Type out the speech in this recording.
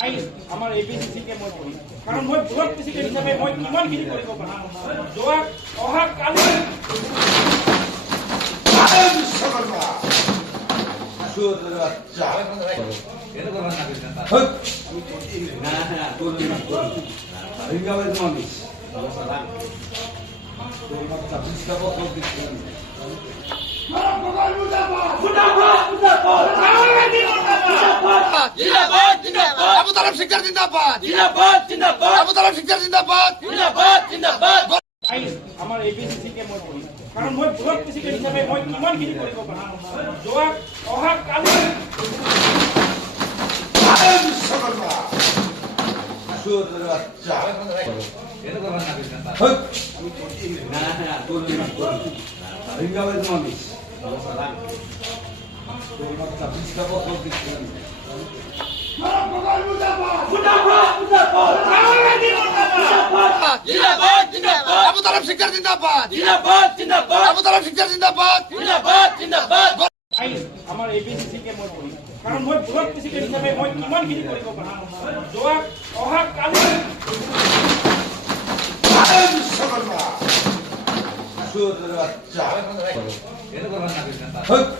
আমাৰ এবিচিচিকে মই কৰিম কাৰণ মই ব্লক প্ৰেচিডেণ্ট হিচাপে মই কিমানখিনি কৰিব পাৰিম যোৱা অহা কালি বিশ্বকৰ্মা সুৰেৰ বাচ্চা আবু তালেব শিকদাৰ জিন্দাবাদ আবু তালেব শিকদাৰ জিন্দাবাদ আমাৰ এবিচিচিকে মই কৰিম কাৰণ মই ব্লক প্ৰেচিডেণ্ট হিচাপে মই কিমানখিনি কৰিব পাৰিম যোৱা অহা কালি বিশ্বকৰ্মা সুৰেৰ বাচ্চা আবু তালেব শিকদাৰ জিন্দাবাদ আবু তালেব শিকদাৰ জিন্দাবাদ আমাৰ এবিচিচিকে মই কৰিম কাৰণ মই ব্লক প্ৰেচিডেণ্ট হিচাপে মই কিমানখিনি কৰিব পাৰিম যোৱা অহা কালি বিশ্বকৰ্মা সুৰেৰ বাচ্চা